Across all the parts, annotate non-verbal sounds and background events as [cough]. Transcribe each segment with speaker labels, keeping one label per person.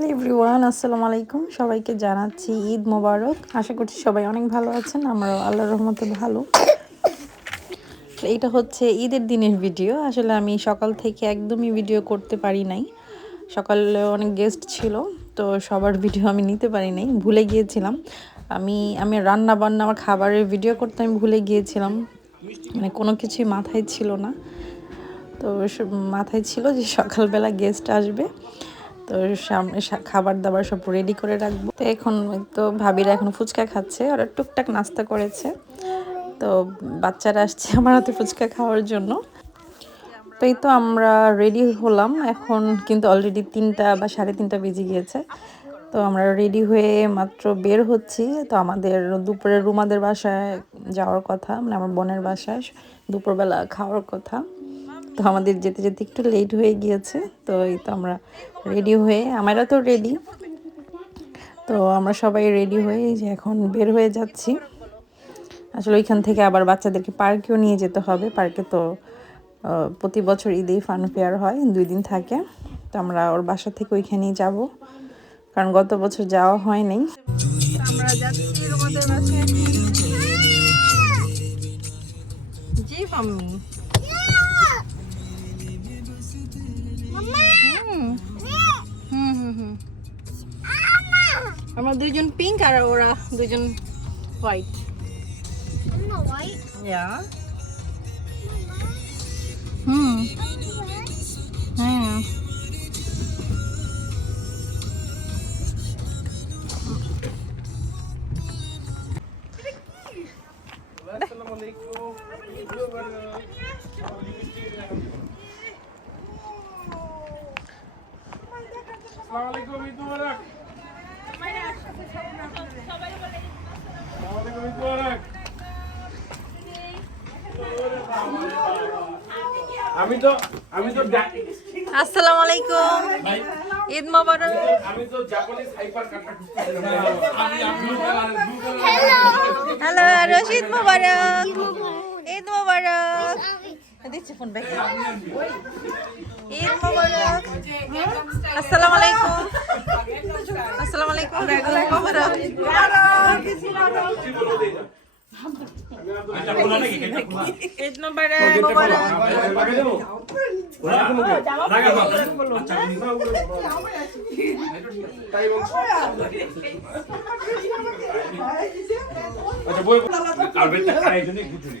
Speaker 1: Hello everyone আসসালামু আলাইকুম। সবাইকে জানাচ্ছি ঈদ মোবারক। আশা করছি সবাই অনেক ভালো আছেন, আমরাও আল্লাহ রহমতে ভালো। এটা হচ্ছে ঈদের দিনের ভিডিও। আসলে আমি সকাল থেকে একদমই ভিডিও করতে পারি নাই। সকালে অনেক গেস্ট ছিল, তো সবার ভিডিও আমি নিতে পারি নাই, ভুলে গিয়েছিলাম। আমি আমি রান্না বান্না আমার খাবারের ভিডিও করতে আমি ভুলে গিয়েছিলাম। মানে কোনো কিছুই মাথায় ছিল না। তো মাথায় ছিল যে সকালবেলা গেস্ট আসবে। তো সামনে খাবার দাবার সব রেডি করে রাখব। তো এখন তো ভাবিরা এখন ফুচকা খাচ্ছে, ওরা টুকটাক নাস্তা করেছে। তো বাচ্চারা আসছে আমার হাতে ফুচকা খাওয়ার জন্য। তো এই তো আমরা রেডি হলাম। এখন কিন্তু অলরেডি তিনটা বা সাড়ে তিনটা বেজে গিয়েছে। তো আমরা রেডি হয়ে মাত্র বের হচ্ছি। তো আমাদের দুপুরে রুমাদের বাসায় যাওয়ার কথা মানে আমার বোনের বাসায় দুপুরবেলা খাওয়ার কথা। তো আমাদের যেতে যেতে একটু লেট হয়ে গিয়েছে, তো এই তো আমরা রেডি হয়ে আমরা তো রেডি তো আমরা সবাই রেডি হয়ে যে এখন বের হয়ে যাচ্ছি। আসলে ওইখান থেকে আবার বাচ্চাদেরকে পার্কেও নিয়ে যেতে হবে। পার্কে তো প্রতি বছর ঈদেই ফান ফেয়ার হয়, দুই দিন থাকে। তো আমরা ওর বাসা থেকে ওইখানেই যাব, কারণ গত বছর যাওয়া আমাদের বাসায়। জি, মাম্মি। আমরা দুইজন পিঙ্ক আর ওরা দুইজন white
Speaker 2: I'm not white.
Speaker 1: Yeah. হুম হ্যাঁ
Speaker 3: আসসালামু ঈদ মুবারক আসসালামু ঈদ মুবারক আমি তো আমি তো
Speaker 1: আসসালামু আলাইকুম। ঈদ মোবারক।
Speaker 3: আমি তো জাপানিজ হাইপার কাটা আমি blue
Speaker 1: colour blue hello Rashid Mobarak. দিচ্ছি ফোন ব্যাক ঈদ মোবারক আসসালামু আলাইকুম। আসসালামু আলাইকুম। মোবারক। ঈদ মোবারক।
Speaker 3: আচ্ছা বই কার্পেটটা খাই জন্য গুছুরি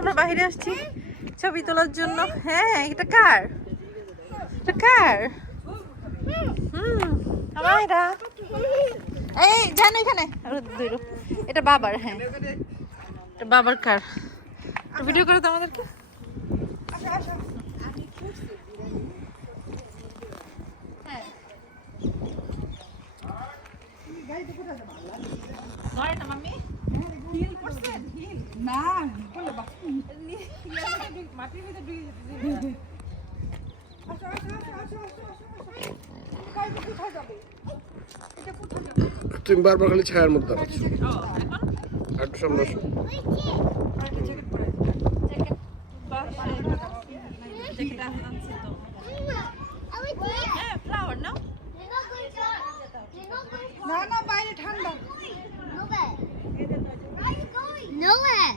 Speaker 1: আমরা বাইরে আসছি ছবি তোলার জন্য। হ্যাঁ এটা কার? এটা কার? হুম মাইরা। এই জানো এখানে। এটা বাবার হ্যাঁ। এটা বাবার কার? ভিডিও করো তো আমাদেরকে নয় না মাম্মি
Speaker 3: তুমি বারবার খালি ছায়ার মধ্যে দাঁড়াচ্ছ। একটু সামনে আসো
Speaker 1: ফ্লাওয়ার নাও
Speaker 2: না না বাইরে ঠান্ডা Nowhere.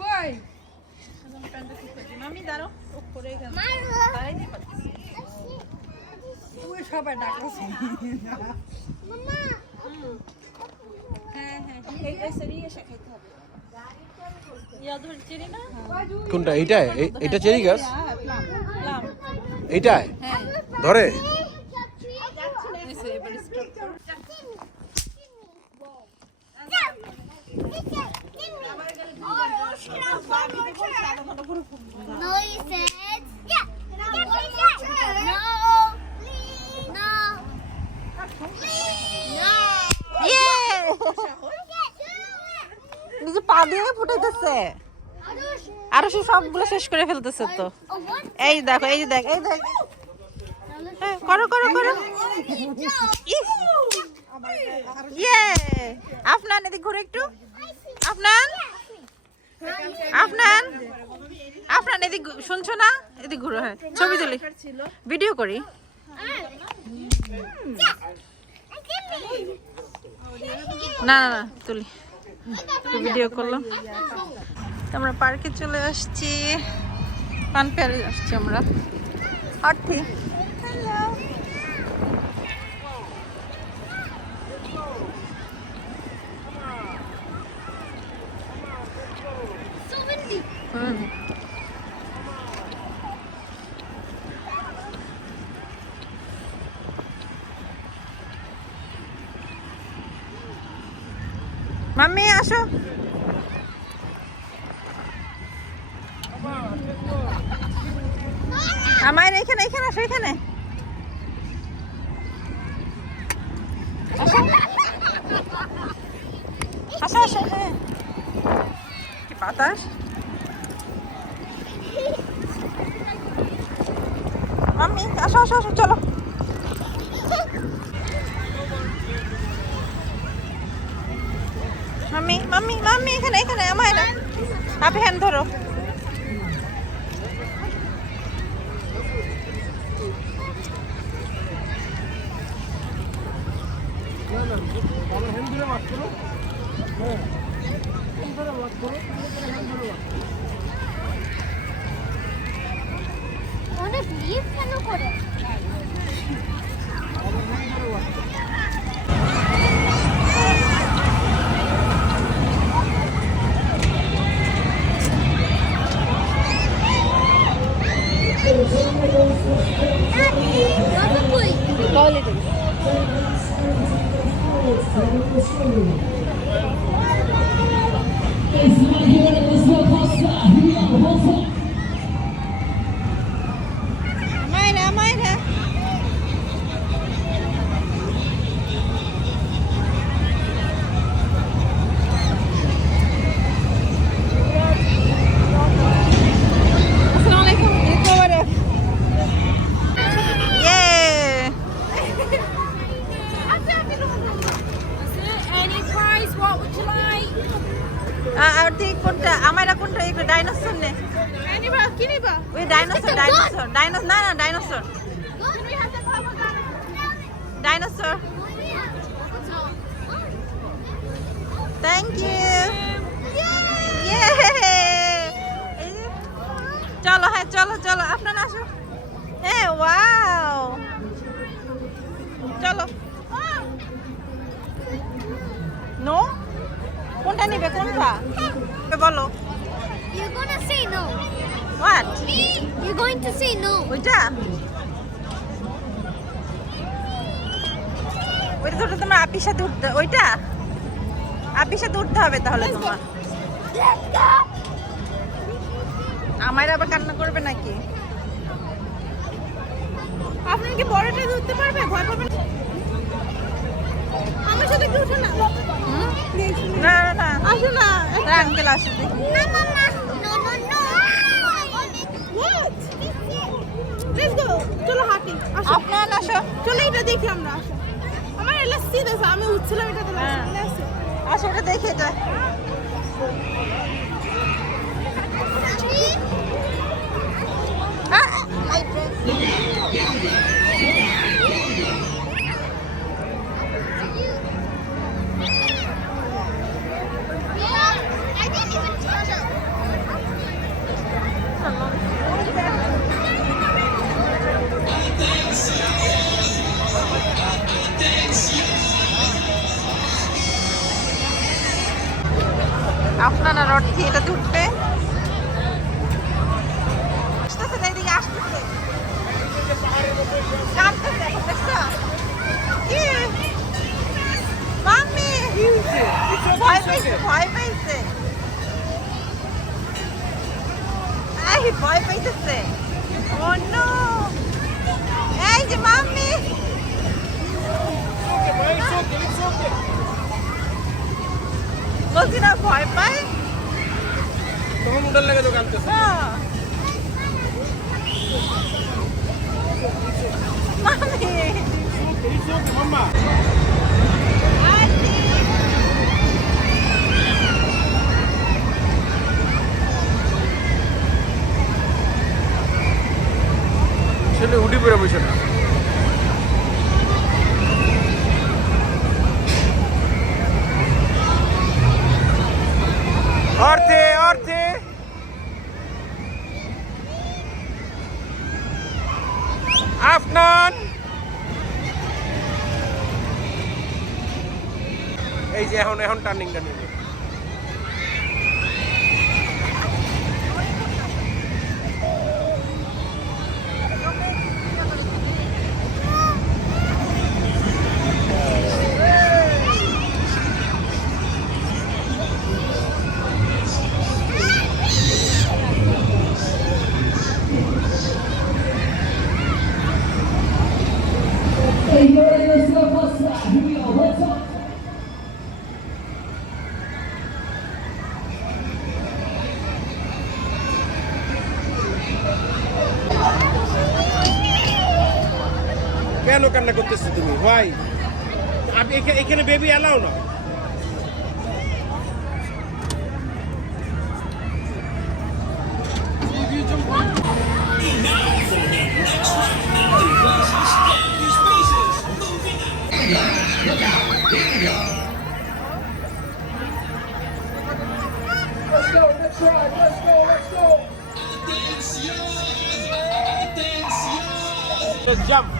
Speaker 2: কই
Speaker 1: মামি দাঁড়াও ও পড়ে গেল তাই দি পাচ্ছি
Speaker 2: ওই সবাই ডাকছে মামা
Speaker 1: হ্যাঁ হ্যাঁ এইটা সেরিয়ে এসে খেতে হবে ইয়া ধরে চিনি না
Speaker 3: কোনটা এইটাই এই- এটা চেরি গাছ? এইটাই
Speaker 1: হ্যাঁ।
Speaker 3: ধরে।
Speaker 1: এসে এবার স্টপ
Speaker 2: No, you said. নিজে
Speaker 1: পা দিয়ে ফুটাইতেছে। আর সে সবগুলো শেষ করে ফেলতেছে তো। এই দেখো, এই যে দেখ, এই দেখ। হ্যাঁ, করো করো করো। ইয়ে। আপনার এদিক ঘুরে একটু। আপনার আপনার আপনার এদিক শুনছো না? এদিক ঘুরে, হয়, হ্যাঁ, ছবি তুলি। ভিডিও করি। না না তুলি। ভিডিও করলাম। আমরা পার্কে চলে আসছি। পান পেয়ারে আসছি আমরা। অর্থে হুম মাম্মি আসো আমার এখানে এখানে আসো এখানে। আসো। আসো হ্যাঁ। কি বাতাস? মাম্মি, আসো আসো আসো, চলো। মাম্মি মাম্মি মাম্মি, এখানে এখানে আমার আপনি হ্যান্ড ধরো।
Speaker 4: অনেক লিভ কেন করে
Speaker 1: আমায় না আমায় না আসসালামু আলাইকুম ঈদ মোবারক ইয়ে
Speaker 4: Any prize? What would you like?
Speaker 1: আর ঠিক কোনটা আমারা কোনটা একটু ডাইনোসর নে
Speaker 4: Anybody? Kiniba?
Speaker 1: ওই ডাইনোসর ডাইনোসর ডাইনোসর না না dinosaur
Speaker 4: Can we have the purple
Speaker 1: dinosaur thank you চলো হ্যাঁ চলো চলো আপনারা আসো হ্যাঁ ওয়াও চলো নো কোনটা নিবে কোনটা বলো
Speaker 4: You're gonna say no.
Speaker 1: What
Speaker 4: You're going to say no.
Speaker 1: ওইটা ওইটা তো তোমার আপির সাথে উঠতে ওইটা? আপির সাথে উঠতে হবে তাহলে তোমার। আমার আবার কান্না করবে নাকি?
Speaker 2: আপনার কি বড়টা ধরতে পারবে? ভয় পাবে আমার সাথে কি উঠে না?
Speaker 1: না না
Speaker 2: আসো না।
Speaker 1: আঙ্কেল আসে দেখি।
Speaker 2: চলো হাঁটি। আসো।
Speaker 1: আপনার আসো।
Speaker 2: চলো এটা দেখি আমরা আসো। আমার এলা সিধা আমি উঠছিলাম। আসো।
Speaker 1: আসো ওটা দেখে যা আপনারা রথি এটাতে উঠবে আসতেছে না, এদিকে আসতেছে কাঁদতেছে, দেখছ? কি? মাম্মি! ভয় পাইছে, ভয় পাইছে। এই, ভয় পাইতেছে। Oh no! এই যে মাম্মি বলছি না ভয় পায়
Speaker 3: তোমার মুডার লাগে তো কানতেছে মাম্মা ছেলে উঠি পড়ে বসে না টার্নিংটা কেন কান্না করতেছো তুমি ভাই আমি এখা- এখানে বেবি এলাও না Let's jump.
Speaker 4: Again, again. Let's go. Let's go on a different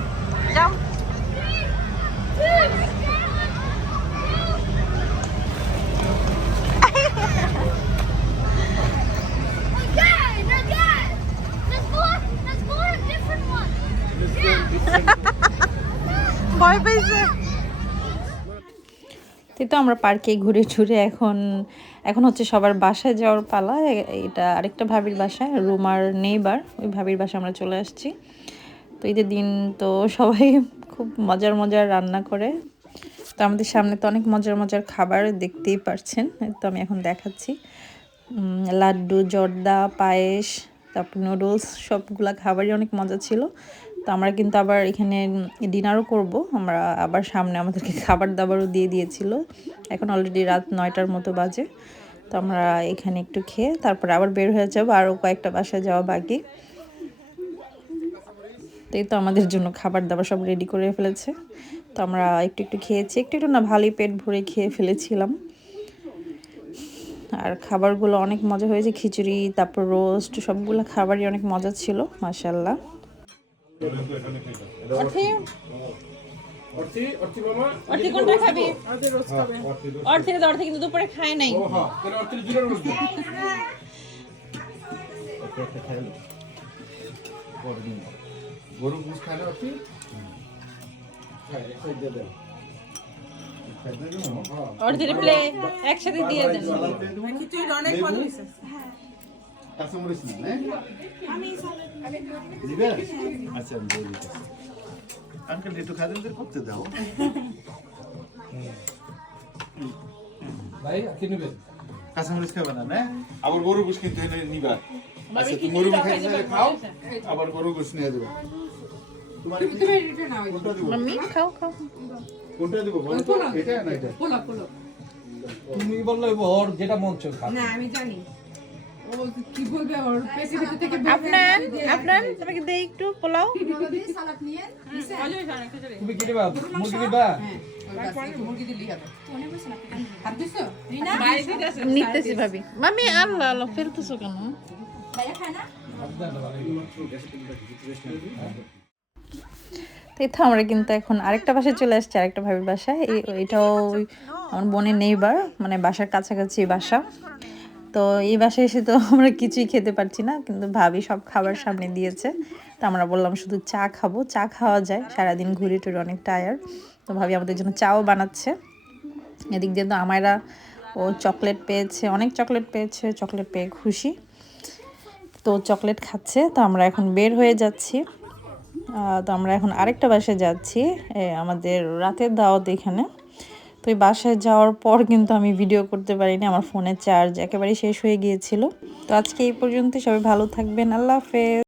Speaker 1: পেয়েছে। তো আমরা পার্কে ঘুরে ঘুরে এখন এখন হচ্ছে সবার বাসায় যাওয়ার পালা। এটা আরেকটা ভাবির বাসায়, রুমার নেইবার ওই ভাবির বাসায় আমরা চলে আসছি। তো ঈদের দিন তো সবাই [laughs] খুব মজার মজার রান্না করে। তো আমাদের সামনে তো অনেক মজার মজার খাবার দেখতেই পারছেন। তো আমি এখন দেখাচ্ছি। লাড্ডু, জর্দা, পায়েস, তারপর নুডলস সবগুলা খাবারই অনেক মজা ছিল। তো আমরা কিন্তু আবার এখানে ডিনারও করব। আমরা আবার সামনে আমাদেরকে [laughs] খাবার দাবারও দিয়ে দিয়েছিল। এখন অলরেডি রাত নয়টার মতো বাজে। তো আমরা এখানে একটু খেয়ে তারপরে আবার বের হয়ে যাব। আরও কয়েকটা বাসায় যাওয়া বাকি। তো এই তো আমাদের জন্য খাবার দাবার সব রেডি করে ফেলেছে। তো আমরা একটু একটু খেয়েছি একটু একটু না ভালোই পেট ভরে খেয়ে ফেলেছিলাম। আর খাবারগুলো অনেক মজা হয়েছে খিচুড়ি তারপর রোস্ট সবগুলো খাবারই অনেক মজা ছিল কোনটা খাবি? অর্থে অর্থে কিন্তু দুপুরে খায় নাই।
Speaker 3: হ্যাঁ [laughs]
Speaker 5: গরু বুঝ খায় না আপনি
Speaker 1: অর্থের প্লে একসাথে দিয়ে দেন।
Speaker 5: কাঁচামরিচ না না? দিবে? আচ্ছা আমি দিয়ে দিতেছি আঙ্কেল একটু খাদিমদের করতে দাও।
Speaker 3: ভাই কি নেবেন?
Speaker 5: কাঁচামরিচ খাবে না না? আবার গরু গোশ কিনতে নিবা। আচ্ছা তুমি গরু খাইতে খাও আবার গরু গোশ নিয়ে দেবো
Speaker 1: মাম্মি খাও খাও।
Speaker 5: কোনটা দিব বলো তো? এটা না এটা।
Speaker 6: তুমি বললে ওর যেটা মন চায়
Speaker 2: না আমি জানি। ও কি বলবে ওর পেছনে থেকে
Speaker 1: আপনার আপনার তোমাকে দেই একটু পোলাও? [laughs]
Speaker 6: তুমি কি নিবা। মুরগি নিবা
Speaker 1: নিতেছি ভাবি। মামি আল্লাহ আল্লাহ ফেলতেছো কেন? তো এই তো আমরা কিন্তু এখন আরেকটা বাসায় চলে আসছি, আরেকটা ভাবির বাসায়। এটাও আমার বোনের নেইবার মানে বাসার কাছাকাছি বাসা। তো এই বাসায় এসে তো আমরা কিছুই খেতে পারছি না, কিন্তু ভাবি সব খাবার সামনে দিয়েছে। তো আমরা বললাম শুধু চা খাব, চা খাওয়া যায়, সারাদিন ঘুরে টুরে অনেক টায়ার তো ভাবি আমাদের জন্য চাও বানাচ্ছে। এদিক দিয়ে তো আমারা ও চকলেট পেয়েছে, অনেক চকলেট পেয়েছে চকলেট পেয়ে খুশি। তো চকলেট খাচ্ছে, তো আমরা এখন বের হয়ে যাচ্ছি। তো আমরা এখন আরেকটা বাসায় যাচ্ছি। আমাদের রাতের দাওয়াত এখানে। তো এই বাসায় যাওয়ার পর কিন্তু আমি ভিডিও করতে পারিনি, আমার ফোনের চার্জ একেবারে শেষ হয়ে গিয়েছিল। তো আজকে এই পর্যন্ত সবাই ভালো থাকবেন, আল্লাহ হাফেজ।